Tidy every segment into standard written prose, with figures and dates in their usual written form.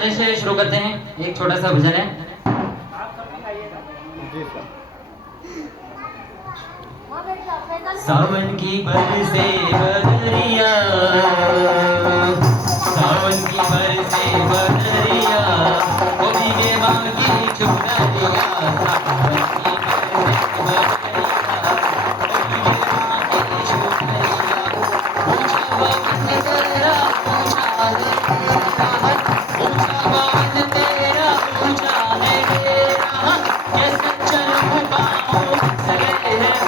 भजन से शुरू करते हैं। एक छोटा सा भजन है। सावन की बरसे बदरिया, सावन की बरसे बदरिया, वो भीगे मांगी चुनरिया, सावन की बरसे बदरिया, ऊंचा पवन तेरा, ऊंचा है तेरा, कैसे चलूं पाऊं फिसले है मेरा,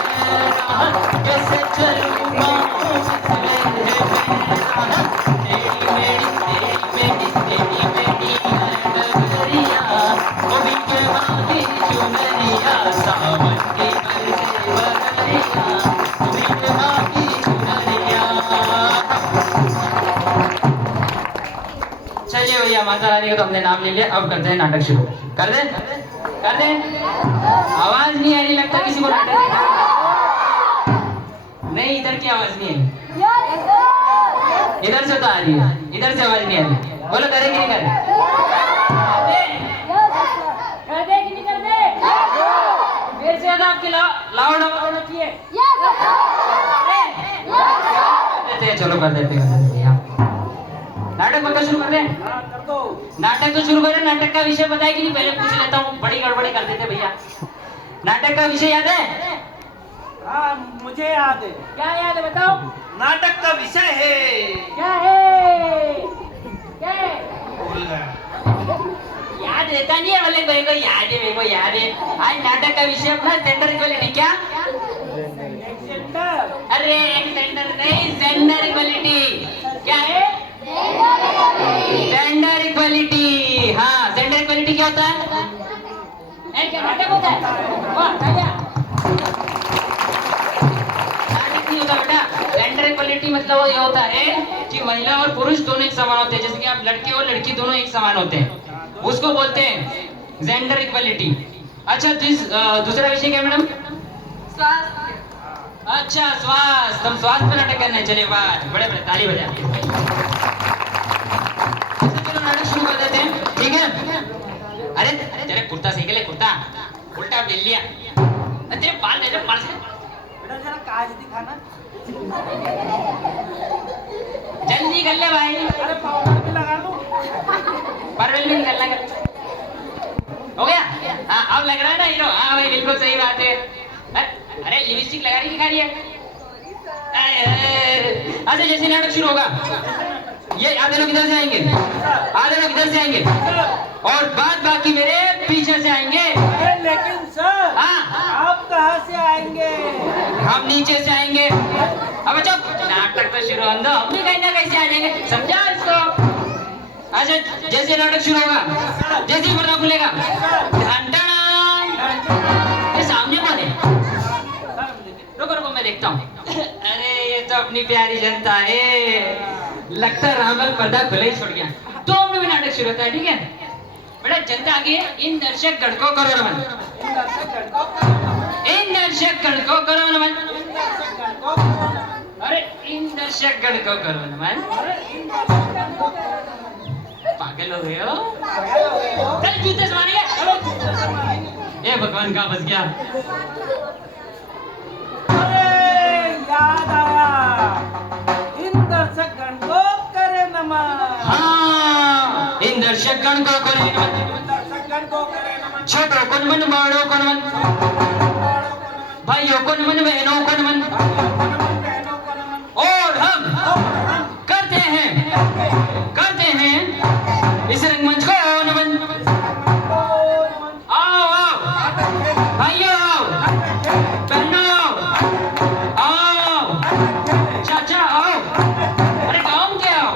कैसे चलूं पाऊं फिसले है मेरा, तेरी मेरी डगरिया, वो भीगे मांगी चुनरिया, सावन की बरसे बदरिया, वो भीगे मांगी चुनरिया। चलिए भैया, माता रानी का तो हमने नाम ले लिया, अब करते हैं नाटक शुरू। कर दे आवाज नहीं आ रही, लगता किसी को नाटक नहीं। इधर की आवाज नहीं है, इधर से तो आ रही है, इधर से आवाज नहीं आ रही। बोलो करे कि नहीं करे? मेरे से ज्यादा आपके लाउड होना चाहिए। चलो कर देते हैं। नाटक मतलब शुरू कर दें? नाटक तो शुरू करें। नाटक का विषय पता है कि नहीं? पहले पूछ लेता हूँ, बड़ी गड़बड़ी कर देते भैया। नाटक का विषय याद है? हाँ, मुझे याद है। क्या याद है बताओ? नाटक का विषय है क्या है? क्या है? याद रहता नहीं है? बोले मेरे को याद है, मेरे को याद है। आज नाटक का विषय अपना जेंडर इक्वलिटी। क्या? सेंटर। अरे जेंडर नहीं, जेंडर इक्वलिटी। क्या है? Gender equality. हाँ, जेंडर इक्वलिटी क्या होता है? क्या नाटक होता है? वाह, क्या? नाटक नहीं होता बेटा। जेंडर इक्वलिटी मतलब वो ये होता है कि महिला और पुरुष दोनों एक समान होते हैं। जैसे कि आप लड़के और लड़की दोनों एक समान होते हैं, उसको बोलते हैं जेंडर इक्वलिटी। अच्छा, दूसरा विषय क्या मैडम? स्वास्थ्य। अच्छा, स्वास्थ्य। हम स्वास्थ्य पर नाटक करना है। चलिए वाह, बड़े बड़े ताली बजा। चलो नाटक शुरू कर देते हैं, ठीक है? अरे तेरे कुर्ता सही ले, कुर्ता उल्टा बेल लिया। तेरे बाल दे, बाल से बेटा जरा काज दिखाना। जल्दी कर ले भाई। अरे पाउडर भी लगा लूं। परवेल भी निकलना कर। हो गया? हाँ, अब लग रहा है ना हीरो? हाँ भाई, बिल्कुल सही बात है। अरे लिपस्टिक लगा रही दिखा रही है। अच्छा, जैसे नाटक शुरू होगा, ये आधे लोग इधर से आएंगे, आधे लोग इधर से आएंगे, और बाद बाकी मेरे पीछे से आएंगे। अरे लेकिन सर, हाँ, आप कहाँ से आएंगे? हम नीचे से आएंगे। अब चुप, नाटक तो शुरू होने दो, हम भी कहीं ना कहीं से आ जाएंगे। समझा इसको? अच्छा, जैसे नाटक शुरू होगा, जैसे ही पर्दा खुलेगा, ढान ढान। ये सामने कौन है? रुको रुको, मैं देखता हूँ। अरे ये तो अपनी प्यारी जनता है। लगता है रामल पर्दा खुले ही छोड़ गया। तो हम भी नाटक शुरू होता है, ठीक है बेटा? जनता आगे, इन दर्शक गण को करो नमन, इन दर्शक गण को करो नमन। अरे इन दर्शक गण को करो नमन। पागल हो गए हो? चल जूते से मारेंगे। ये भगवान का बच गया। अरे याद आया, इन दर्शक गण को करे नमन। हाँ, इन दर्शक गण को करे नमन। दर्शक गण को करे नमन। छोटों को नमन, बड़ों को नमन, भाइयों को नमन, बहनों को नमन। और हम करते हैं इस रंगमंच को नमन। आओ आओ भाइयों, आओ बहनों, आओ चाचा, आओ। अरे गाँव के आओ,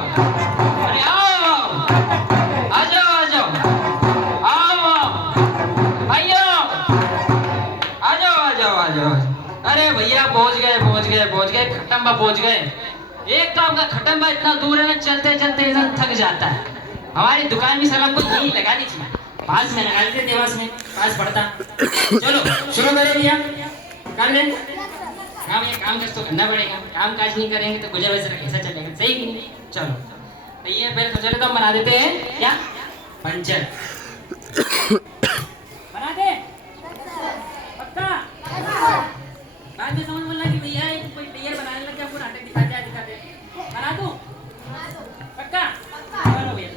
अरे आओ आ जाओ, आ जाओ, आओ भाइयों, आ जाओ, आ जाओ, आ जाओ। अरे भैया पहुंच गए, खटम्बा पहुंच गए। एक तो आपका खटम्बा इतना दूर है ना, चलते चलते इंसान थक जाता है। हमारी दुकान भी सलाम को यही लगानी चाहिए, पास में लगा देते, देवास में पास पड़ता। चलो शुरू करें भैया, कर लें। हाँ भैया, काम काज तो करना पड़ेगा, काम काज नहीं करेंगे तो गुजर वैसे कैसा चलेगा? सही कि नहीं? चलो तो ये पहले तो चले तो हम बना देते हैं क्या? पंचर। बना दे पक्का। बाद में समझ बोलना कि भैया ये कोई प्लेयर बनाने लग गया, पूरा नाटक दिखा दे। बना दूं पक्का। चलो भैया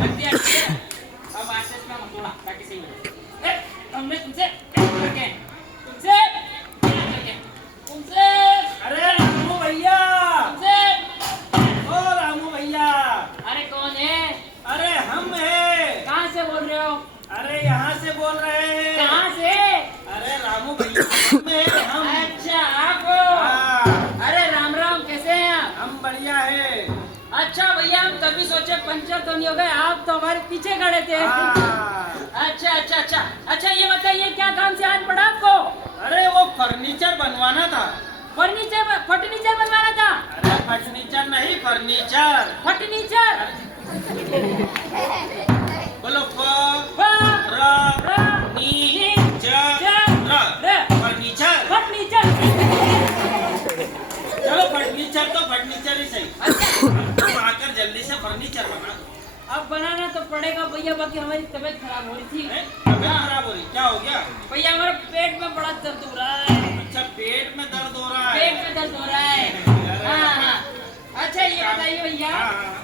रख दिया, ठीक है। अब आस्ते आस्ते मत तोड़ना ताकि सही हो जाए। हमने तुमसे अरे रामू भैया, तुमसे ओ रामू भैया, अरे कौन है? अरे हम है। कहाँ से बोल रहे हो? अरे यहाँ से बोल रहे हैं। कहाँ से? अरे रामू भैया हम है, हम। अच्छा आप हो? हाँ, अरे राम राम, कैसे हैं आप? हम बढ़िया है। अच्छा भैया, हम तभी सोचे पंचर तो नहीं हो गए, आप तो हमारे पीछे खड़े थे। हाँ। अच्छा ये बताइए क्या काम से आज पड़ा आपको? अरे वो फर्नीचर बनवाना था। फर्नीचर बनवाना था? अरे फर्नीचर नहीं, फर्नीचर। फर्नीचर। बोलो फ- र र- नी च च- र र। फर्नीचर। फर्नीचर। चलो फर्नीचर तो फर्नीचर ही सही। अच्छा, तुम आकर जल्दी से फर्नीचर बना दो। अब बनाना तो पड़ेगा भैया, बाकी हमारी तबीयत खराब हो रही थी। तबीयत खराब हो रही, क्या हो गया? भैया हमारे पेट में बड़ा दर्द हो रहा है। अच्छा पेट में दर्द हो रहा है। पेट में दर्द हो रहा है। हाँ। अच्छा ये बताइए भैया, हाँ।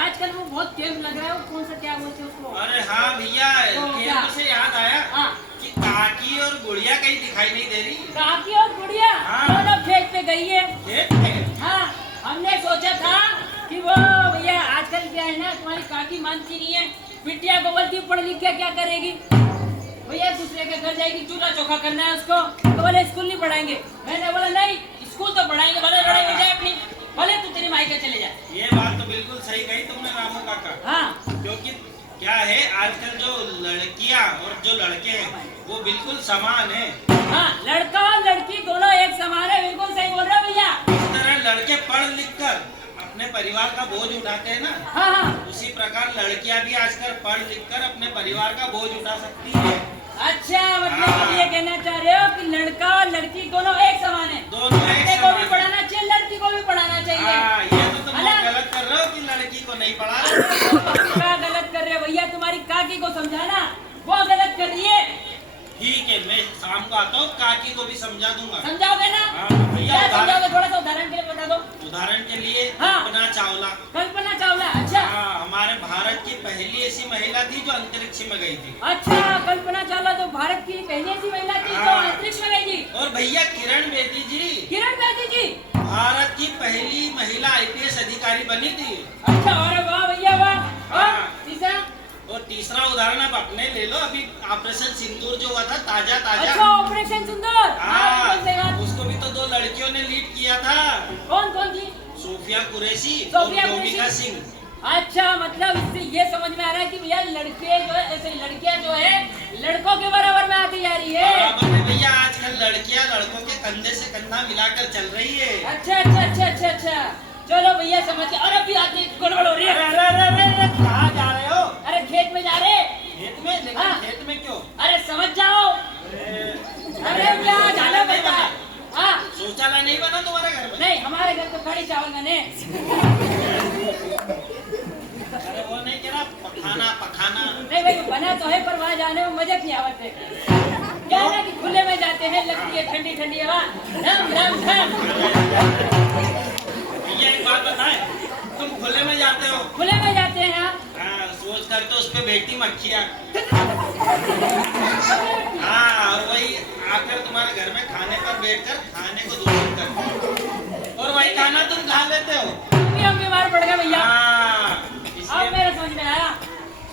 आजकल वो बहुत गेम लग रहा है, वो कौन सा क्या बोलते हैं उसको? अरे हाँ भैया, तो क्या? खेल से याद आया हाँ। कि काकी और गुड़िया कहीं दिखाई नहीं दे रही। काकी और गुड़िया हाँ। दोनों खेत पे गई है। खेत में? हाँ, हमने सोचा था कि वो भैया आजकल क्या है ना, तुम्हारी काकी मानती नहीं है, बिटिया को बोलती पढ़ लिख के क्या करेगी भैया, दूसरे के घर जाएगी, चूल्हा चोखा करना है उसको, तो बोले स्कूल नहीं पढ़ाएंगे। मैंने बोला नहीं, स्कूल तो पढ़ाएंगे, भले लड़ाई हो जाए अपनी, भले तू तेरी मायके चले जाए। ये बात तो बिल्कुल सही कही तुमने रामू काका। हाँ क्योंकि क्या है, आजकल जो लड़कियां और जो लड़के हैं वो बिल्कुल समान है। हाँ, लड़का और लड़की दोनों एक समान है, बिल्कुल सही बोल रहे हो भैया। इस तरह लड़के पढ़ लिख कर अपने परिवार का बोझ उठाते हैं ना, हाँ, उसी प्रकार लड़कियां भी आजकल पढ़ लिख कर अपने परिवार का बोझ उठा सकती है। अच्छा मतलब आप ये कहना चाह रहे हो कि लड़का और लड़की दोनों एक समान है, दोनों एक लड़के को समान भी है। पढ़ाना चाहिए, लड़की को भी पढ़ाना चाहिए। हाँ, ये तो तुम है ना? गलत कर रहे हो कि लड़की को नहीं पढ़ा रहे। क्या गलत कर रहे हो भैया, तुम्हारी काकी को समझाना, वो गलत कर रही है। ठीक है, मैं शाम को आता हूँ, काकी को भी समझा दूंगा। समझाओगे ना? हाँ, भैया क्या समझाओगे, थोड़ा सा उदाहरण के लिए बता दो। उदाहरण के लिए हाँ। कल्पना चावला। कल्पना चावला, अच्छा हाँ, हमारे भारत की पहली ऐसी महिला थी जो अंतरिक्ष में गई थी। अच्छा, कल्पना चावला तो भारत की पहली ऐसी महिला थी जो हाँ। अंतरिक्ष में गई थी। और भैया किरण बेदी जी किरण बेदी जी, भारत की पहली महिला IPS अधिकारी बनी थी। अच्छा, अरे वाह भैया वाह। और हाँ। तीसरा? और तीसरा उदाहरण आप अपने ले लो, अभी ऑपरेशन सिंदूर जो हुआ था, ताजा अच्छा, ऑपरेशन सिंदूर। हाँ, बिल्कुल सही बात। उसको भी तो 2 लड़कियों ने लीड किया था, कौन कौन थी? सोफिया कुरैशी और सोफिया योगिका कुरैशी। सिंह। अच्छा, मतलब इससे ये समझ में आ रहा है कि भैया लड़के जो है, ऐसे लड़कियां जो है लड़कों के बराबर में आती जा रही है। बराबर में भैया, आजकल लड़कियां लड़कों के कंधे से कंधा मिलाकर चल रही है। अच्छा, चलो भैया समझ गए। और अभी आगे गड़बड़ हो रही है। अरे, कहाँ जा रहे हो? अरे खेत में जा रहे। खेत में? लेकिन हाँ। खेत में क्यों? अरे समझ जाओ। अरे क्या जाना पड़ता है। हाँ, शौचालय नहीं बना तुम्हारे घर में? नहीं हमारे घर तो कड़ी चावल बने। अरे वो नहीं कह रहा, पखाना। नहीं भाई, बना तो है पर वहाँ जाने में मजा नहीं आवत है। क्या है ना कि खुले में जाते हैं, लगती है ठंडी ठंडी हवा, धम धम धम। भैया एक बात बताएं, तुम खुले में जाते हो? खुले में जाते हैं आप। हाँ, सोच कर तो उस पे बैठी मक्खियाँ। हाँ, और वही आकर तुम्हारे घर में खाने पर बैठकर खाने को दूषित करती है। और वही खाना तुम खा लेते हो। हम बीमार पड़ गए भैया। हाँ, अब इसलिए मेरे समझ में आया।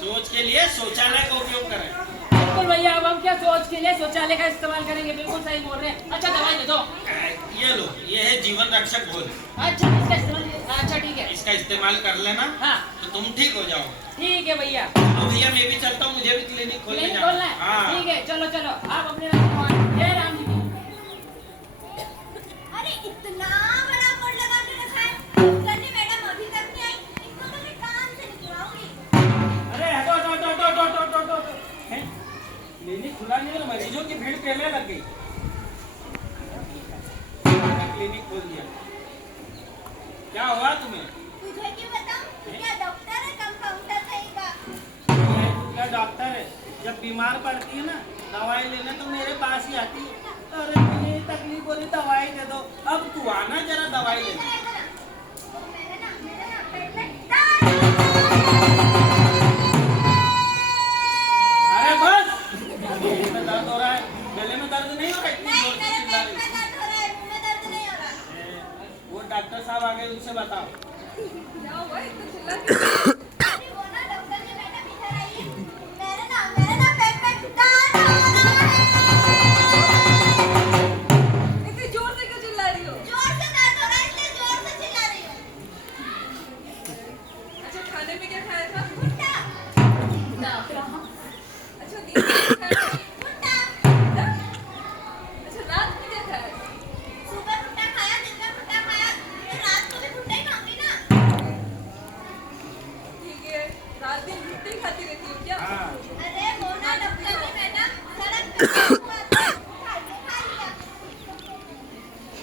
सोच के लिए शौचालय का उपयोग करें। बिल्कुल भैया, अब हम क्या सोच के लिए शौचालय का इस्तेमाल करेंगे, बिल्कुल सही बोल रहे हैं। अच्छा दवाई दे दो। ये लो, ये है जीवन रक्षक घोल। अच्छा इसका इस्तेमाल, अच्छा ठीक है। इसका इस्तेमाल कर लेना, हाँ तो तुम ठीक हो जाओ। ठीक है भैया। तो भैया मैं भी चलता हूँ, मुझे भी क्लिनिक खोलने क्लिनिक जाना खोलना है। है? हाँ। ठीक है, चलो आप अपने जय राम जी। अरे इतना बड़ा बोर्ड लगा के रखा है, करने मैडम अभी तक नहीं आई, इनको तो मैं काम से निकलवाऊंगी। अरे हटो। हैं? क्लिनिक खुला नहीं और मरीजों की भीड़ पहले लग गई। क्लिनिक खोल दिया, क्या हुआ तुम्हें? तुझे क्यों बताऊं? तू क्या डॉक्टर है? डॉक्टर है, जब बीमार पड़ती है ना दवाई लेने तो मेरे पास ही आती है। अरे मुझे ये तकलीफ हो रही, दवाई दे दो। अब तू आना जरा दवाई ले ले। मेरे ना पेट में दर्द अरे बस, गले में दर्द हो रहा है, गले में दर्द नहीं हो रहा है, इतनी नहीं, जोर से मेरे चिल्ला पेट रही में है। दर्द हो रहा है, मुंह में दर्द नहीं हो रहा। वो डॉक्टर साहब आ गए, उनसे बताओ। क्या हुआ इतना चिल्ला क्यों? अरे वो ना डॉक्टर जी मैडम इधर आइए। मेरे ना पेट में दर्द हो रहा है। इतनी जोर से क्यों चिल्ला रही हो? जोर से दर्द हो रहा है इसलिए जोर से चिल्ला रही हूँ। अच्छा, खाने में क्या खाया था? भुट्टा, अच्छा, नींद में क्या खाया था? भुट्टा। अच्छा, रात में क्या खाया था? सुबह भुट्टा खाया, दिन में भुट्टा खाया, तो रात को भी भुट्टा ही खाऊंगी ना। ठीक है, रात दिन भुट्टे ही खाती रहती हो क्या? हाँ, अरे वो ना डॉक्टर जी मैडम सड़क पे हुआ था, खा लिया।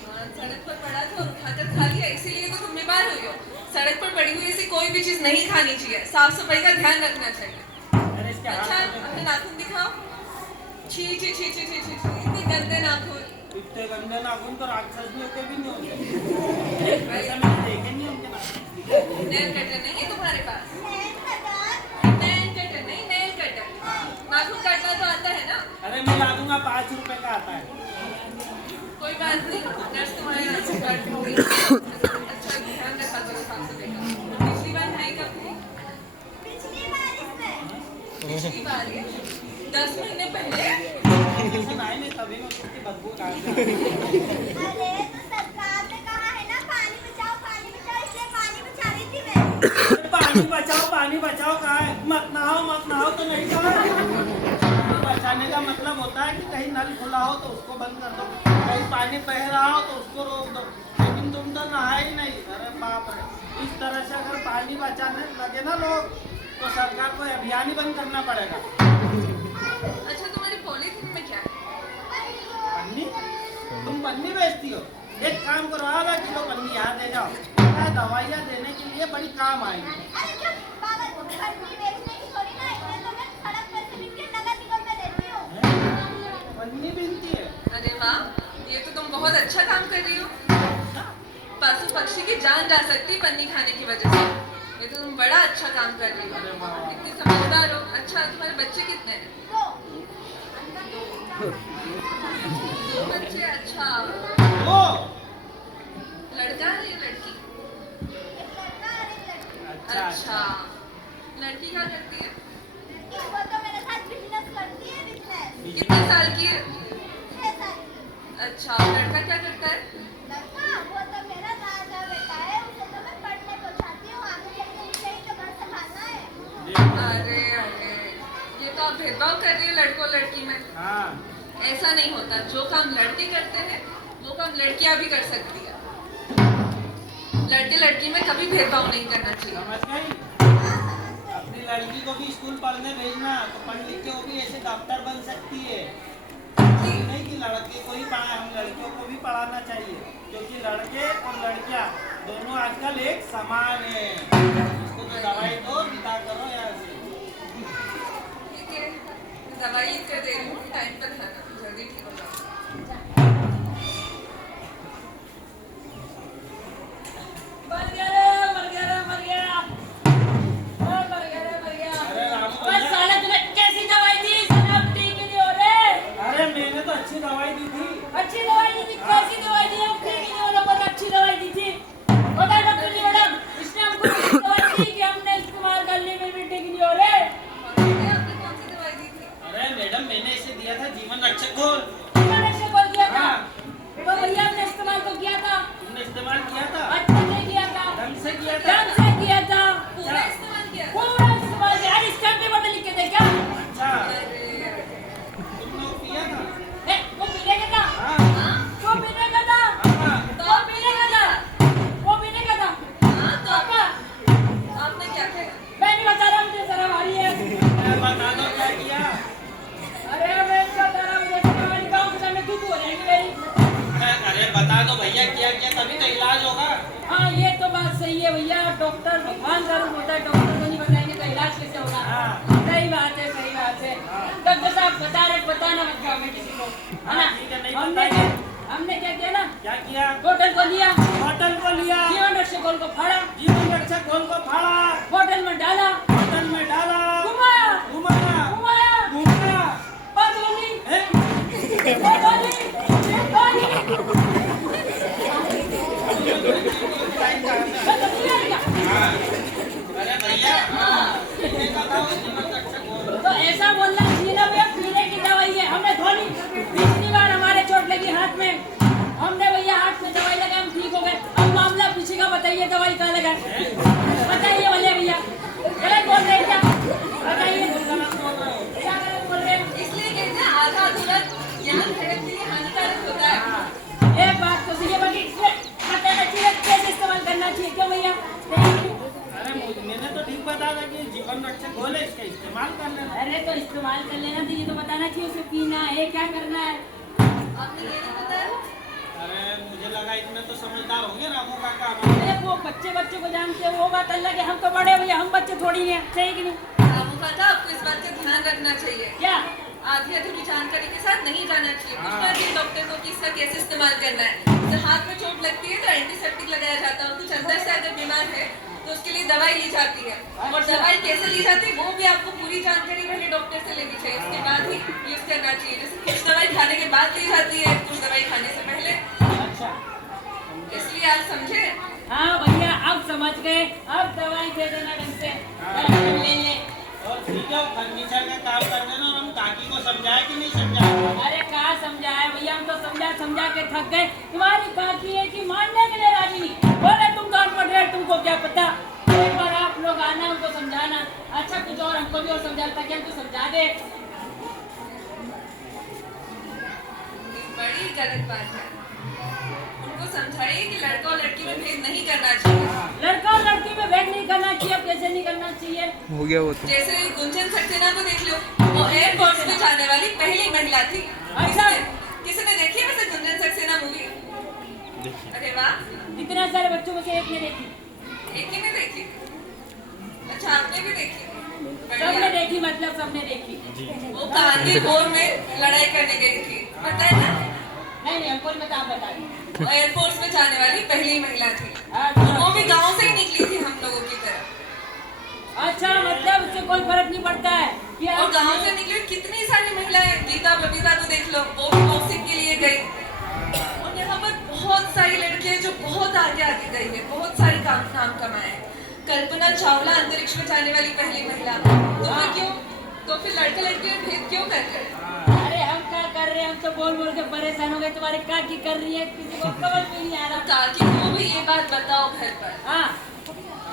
हाँ, सड़क पर पड़ा था और उठाकर खा लिया, इसीलिए तो तुम बीमार हुई हो। सड़क पर पड़ी हुई ऐसी कोई भी चीज नहीं खानी चाहिए, साफ सफाई का ध्यान रखना चाहिए। अरे इसके अच्छा, हाथ में अपने नाखून दिखाओ। छी छी छी छी छी छी छी, इतने गंदे नाखून। इतने गंदे नाखून तो राक्षस में के भी नहीं होते, ऐसा मैंने देखे नहीं उनके नाखून। नेल कटर नहीं है तुम्हारे पास? नेल कटर, नेल कटर नहीं, नेल कटर। नाखून काटना तो आता है ना? अरे मैं ला दूंगा, 5 रुपए का आता है। कोई बात नहीं, नर्स तुम्हारे नाखून काट दूंगी। अच्छा, ध्यान रखा करो साफ सफाई का। पिछली बार नहाई कब थी? पिछली बारिश में। पिछली बार ये 10 महीने पहले। ऐसा नहीं तभी मैं उसकी बदबू काट अरे तो सरकार ने कहा है ना पानी बचाओ, इसलिए पानी बचा रही थी मैं। पानी बचाओ कहा है? मत नहाओ तो नहीं कहा है। बचाने का मतलब होता है कि कहीं नल खुला हो तो उसको बंद कर दो, कहीं पानी बह रहा हो तो उसको रोक दो, लेकिन तुम तो नहाए ही नहीं। अरे बाप रे, इस तरह से अगर पानी बचाने लगे ना लोग तो सरकार को अभियान ही बंद करना पड़ेगा। अच्छा, तुम्हारी पॉलीथीन में क्या है? पन्नी? तुम पन्नी बेचती हो? एक काम करो, आधा किलो पन्नी यहाँ दे जाओ, मैं दवाइयाँ देने के लिए बड़ी काम आएगी। अरे क्यों बाबा, पन्नी बेचने की थोड़ी ना, इसलिए तो मैं सड़क पर से बिक के नगर निगम में देती हूँ। पन्नी बिनती है? अरे वाह, ये तो तुम बहुत अच्छा काम कर रही हो। पशु पक्षी की जान जा सकती है पन्नी खाने की वजह से। ये तो तुम बड़ा अच्छा काम कर रही हो, इतनी समझदार हो। अच्छा, तुम्हारे बच्चे कितने हैं? दो। 2 बच्चे। अच्छा, ओ, लड़का है या लड़की? एक लड़का और एक लड़की। अच्छा, लड़की क्या करती है? लड़की वो तो मेरे साथ बिजनेस करती है, बिजनेस। कितने साल की है? 6 साल की। अच्छा, और लड़का क्या करता है? लड़का वो तो मेरा राजा बेटा है, उसे तो मैं पढ़ने को चाहती हूँ, आगे चल के मुझे ही तो घर संभालना है। अरे अरे, ये तो आप भेदभाव कर रही है लड़कों लड़की में। हाँ, ऐसा नहीं होता, जो काम लड़के करते हैं वो काम लड़कियां भी कर सकती है। लड़के लड़की में कभी भेदभाव नहीं करना चाहिए। समझ गई? अपनी लड़की को भी स्कूल पढ़ने भेजना, तो पढ़ लिख के वो भी ऐसे डॉक्टर बन सकती है। ये नहीं कि लड़के को ही पढ़ाए, हम लड़कियों को भी पढ़ाना चाहिए, क्योंकि लड़के और लड़कियां दोनों आजकल एक समान है। इसको तो दवाई दो, विदा करो यहाँ से। ठीक है, दवाई लिख कर दे रही हूँ, टाइम पर खाना, जल्दी ठीक हो जाओ। मर गया रे, मर गया रे, मर गया। मर गया रे, मर गया। अरे रामू ओए साले, तूने कैसी दवाई दी? शराब ठीक नहीं हो रहे। अरे मैंने तो अच्छी दवाई दी थी। अच्छी दवाई दी थी? कैसी दवाई दी? हम ठीक नहीं हो रहा, बहुत अच्छी दवाई दी थी। बता डॉक्टर जी मैडम, इसने हमको ऐसी दवाई दी कि हमने इस्तेमाल करने में भी ठीक नहीं हो रहे। आपने कौन सी दवाई दी थी? अरे मैडम, मैंने इसे दिया था जीवन रक्षक घोल। मैंने इससे बोल दिया था। हाँ। तो भैया हमने इस्तेमाल तो किया था, तुमने इस्तेमाल किया था? अच्छे से किया था, ढंग से किया था? ढंग से किया था, पूरा इस्तेमाल किया था? पूरा इस्तेमाल किया। अरे इसका पेपर में लिख के दे क्या? अच्छा, अरे तुमने वो किया था? वो पीने का था, हाँ, वो पीने का था, हाँ। वो पीने का था, वो पीने का था। हाँ, तो पापा, आपने क्या किया? मैं नहीं बता रहा, मुझे शर्म आ रही है। अरे बता दो क्या किया? अरे मैं नहीं बता रहा, मुझे शर्म आ रही। गाँव के सामने तू हो जाएगी मेरी। अरे बता दो भैया, क्या किया, तभी तो इलाज होगा। हाँ, ये तो बात सही है भैया, डॉक्टर भगवान का रूप होता है, डॉक्टर को नहीं बताएंगे तो इलाज इलाज कैसे होगा? हाँ। सही बात है, सही बात है। डॉक्टर साहब बता रहे, बताना मत हमें किसी को, है ना? ठीक है, नहीं हमने क्या किया ना, क्या किया? बोतल को लिया, बोतल को लिया, जीवन रक्षक घोल को फाड़ा, जीवन रक्षक घोल को फाड़ा, बोतल में डाला, बोतल में डाला, घुमाया, घुमाया, घुमाया, घुमाया, पानी, हैं? पानी, पानी। अरे भैया, ये बताओ जीवन रक्षक घोल। तो ऐसा बोलना चाहिए ना भैया, पीने की दवाई है। हमने धोनी पिछली बार हमारे चोट लगी हाथ में, हमने भैया हाथ में दवाई लगाई, हम ठीक हो गए। अब मामला पीछे का बताइए, दवाई कहाँ लगाए बताइए बोले भैया, गलत बोल रहे हैं क्या? बताइए क्या गलत बोल रहे हैं? इसलिए कहते हैं आधा अधूरा ज्ञान हेल्थ के लिए हानिकारक होता है। एक बात तो सही है, बाकी बताना चाहिए कैसे इस्तेमाल करना चाहिए, क्यों भैया? अरे मैंने तो ठीक बता था कि जीवन रक्षक घोल है, इसका इस्तेमाल कर लेना। अरे तो इस्तेमाल कर लेना चाहिए, तो बताना चाहिए उसे पीना है, क्या करना है। आपने ये नहीं बताया? अरे मुझे लगा इतने तो समझदार होंगे रामू काका। अरे वो बच्चे को जानते हैं, वो बात अलग है। हम तो बड़े भैया, हम बच्चे थोड़ी हैं, सही कि नहीं? रामू काका, आपको इस बात का ध्यान रखना चाहिए। क्या? आधी अधूरी जानकारी के साथ नहीं जाना चाहिए। पूछना चाहिए डॉक्टर को कि इसका कैसे इस्तेमाल करना है। तो हाथ में चोट लगती है तो एंटीसेप्टिक लगाया जाता है, और कुछ अंदर से अगर बीमार है तो उसके लिए दवाई ली जाती है। और दवाई कैसे ली जाती है वो भी आपको पूरी जानकारी पहले डॉक्टर से लेनी चाहिए, उसके बाद ही यूज करना चाहिए। जैसे कुछ दवाई खाने के बाद ली जाती है, कुछ दवाई खाने से पहले। अच्छा, इसलिए आप समझे? हाँ भैया, अब समझ गए। अब दवाई दे देना ढंग से, ले ले। और ठीक है, फर्नीचर का काम कर देना। और हम काकी को समझाए कि नहीं समझाए? अरे कहाँ समझाया भैया, हम तो समझा के थक गए। तुम्हारी काकी है कि मानने के लिए राजी नहीं, बोले तुम तो अनपढ़ है, तुमको क्या पता। एक बार आप लोग आना, उनको समझाना। अच्छा कुछ और हमको भी और समझाता, क्या हमको समझा दे। बड़ी गलत बात है। उनको समझाइए कि लड़का और लड़की में भेद नहीं करना चाहिए। लड़का और लड़की में भेद नहीं करना चाहिए। अब कैसे नहीं करना चाहिए? हो गया वो तो। जैसे गुंजन सक्सेना को देख लो, वो एयरफोर्स में जाने वाली पहली महिला थी। अच्छा। किसी ने देखी है वैसे गुंजन सक्सेना मूवी? अरे वाह, इतना सारे बच्चों में से एक ने देखी, एक ही ने देखी? अच्छा, आपने भी देखी? सबने बढ़िया। देखी, मतलब सबने देखी। वो कारगिल वॉर में लड़ाई करने गई थी, पता है ना? नहीं हमको नहीं पता, आप बता दीजिए। वो एयरफोर्स में जाने वाली पहली महिला थी। अच्छा। वो भी गांव से ही निकली थी हम लोगों की तरह। अच्छा, मतलब उससे कोई फर्क नहीं पड़ता है कि और आप गांव से निकली कितनी सारी महिलाएं, गीता बबीता को देख लो, वो भी बॉक्सिंग के लिए गई। और यहाँ पर बहुत सारी लड़कियां जो बहुत आगे आगे गई है, बहुत सारे नाम कमाए हैं। कल्पना चावला अंतरिक्ष में जाने वाली पहली महिला। तो फिर क्यों, तो फिर लड़के लड़की में भेद क्यों कर रहे हैं? अरे हम क्या कर रहे हैं, हम तो बोल बोल के परेशान हो गए। तुम्हारी काकी कर रही है, किसी को समझ में नहीं आ रहा। ताकि वो भी ये बात बताओ घर पर, हाँ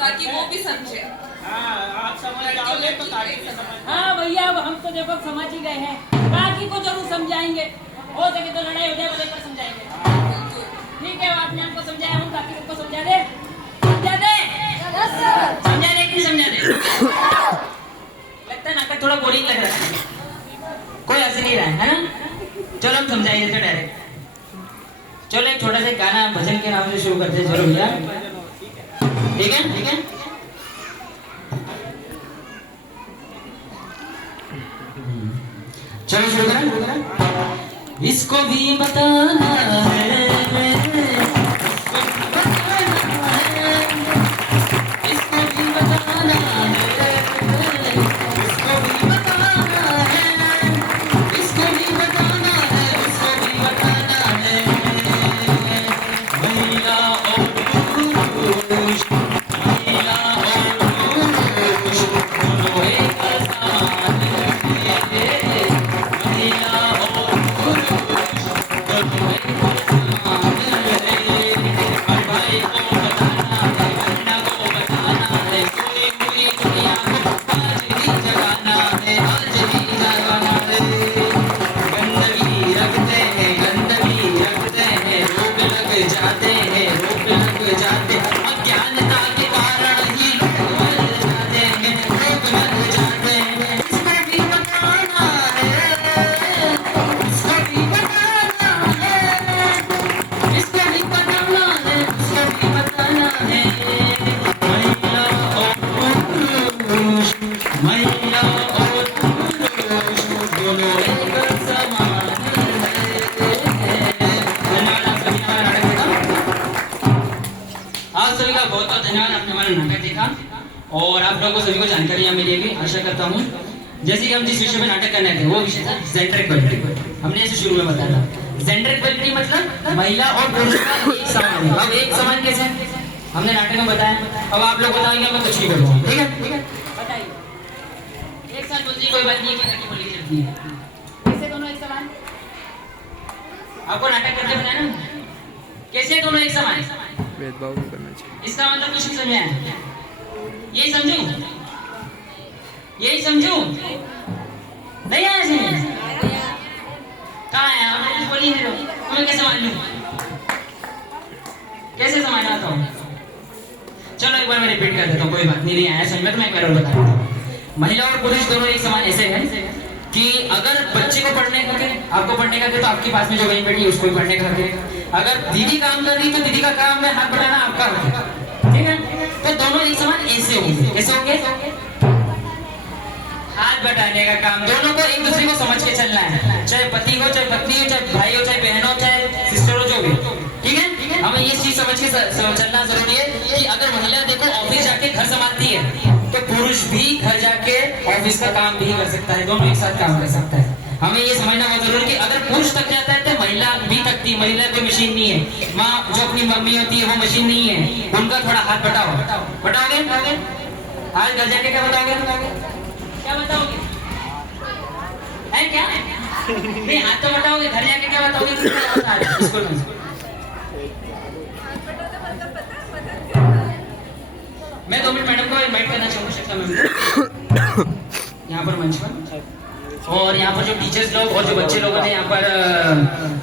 ताकि वो भी समझे। हाँ, आप समझ जाओगे तो काकी भी समझ। हाँ भैया, अब हम तो देखो समझ ही गए हैं। काकी को जरूर समझाएंगे, हो सके तो लड़ाई हो जाए बदल पर समझाएंगे। ठीक है, आपने हमको समझाया, हम काकी सबको समझा दे। समझा दे, समझा दे कि समझा दे। लगता है नाटक थोड़ा बोरिंग लग रहा है, कोई हंस नहीं रहा है ना? चलो हम समझाई देते डायरेक्ट। चलो एक छोटा सा गाना भजन के नाम से शुरू करते हैं। चलो भैया, ठीक है ठीक है। चलो शुरू करें। इसको भी बताना है, इसको भी बताना है, इसको भी बताना है, इसको भी बताना है, इसको भी बताना है। महिला और पुरुष, महिला और पुरुष दोनों एक समान है। महिला और पुरुष दोनों एक समान दोनों एक समान है। धन्यवाद आप सभी ने हमारा नाटक देखा। आप सभी का बहुत बहुत धन्यवाद, आपने हमारा नाटक देखा और आप लोगों को सभी को जानकारियां मिलेगी आशा करता हूँ। जैसे कि हम जिस विषय में नाटक करने थे वो विषय था जेंडर इक्वलिटी। हमने ऐसे शुरू में बताया था जेंडर इक्वलिटी मतलब महिला और पुरुष का एक समान है। अब एक समान कैसे है हमने नाटक में बताया। अब आप लोग बताएंगे, मैं कुछ नहीं बोलूंगा, ठीक है? बताइए। एक साथ बोलिए, कोई बात नहीं है कि बोली चलती है। कैसे दोनों एक समान? आपको नाटक करके बताया ना, कैसे दोनों एक समान? भेदभाव नहीं करना चाहिए। इसका मतलब कुछ नहीं समझाया, यही समझू, यही समझू, नहीं आया समझ? कहाँ आया? आपने कुछ बोली नहीं, तो मैं कैसे मान लूं? कैसे समझ आता हूँ? चलो एक बार मैं रिपीट कर देता हूँ, कोई बात नहीं आया समझ में, तो मैं एक बार और बता देता हूँ। महिला और पुरुष दोनों एक समान ऐसे हैं कि अगर बच्चे को पढ़ने का है, आपको पढ़ने का है, तो आपके पास में जो बहन बेटी है उसको भी पढ़ने का हक है। अगर दीदी काम कर रही है तो दीदी का काम में हाथ बढ़ाना आपका हक है, ठीक है? तो दोनों एक समान ऐसे होंगे, कैसे होंगे? हाथ बटाने का काम, दोनों को एक दूसरे को समझ के चलना है, चाहे पति हो, चाहे पत्नी हो, चाहे भाई हो, चाहे बहन हो, चाहे सिस्टर हो, जो भी, ठीक है? हमें ये चीज समझ के चलना जरूरी है कि अगर महिला देखो ऑफिस जाके घर संभालती है तो पुरुष भी घर जाके ऑफिस का काम भी कर सकता है, दोनों एक साथ काम कर सकता है। हमें ये समझना बहुत जरूरी है कि अगर पुरुष थक जाता है तो महिला भी थकती है। महिला कोई मशीन नहीं है, माँ जो अपनी मम्मी होती है वो मशीन नहीं है, उनका थोड़ा हाथ बटाओ, बटाओगे? आज घर जाके क्या बताओगे? क्या बताओगे? है क्या? नहीं हाथ तो बताओगे, घर जाके क्या बताओगे? स्कूल में मैं 2 मिनट मैडम को इनवाइट करना चाहूँगा, शिक्षा मैम यहाँ पर मंच पर, और यहाँ पर जो टीचर्स लोग और जो बच्चे लोगों ने यहाँ पर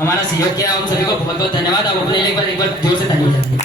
हमारा सहयोग किया, उन सभी को बहुत बहुत धन्यवाद। आप अपने लिए एक बार जोर से ताली बजाइए।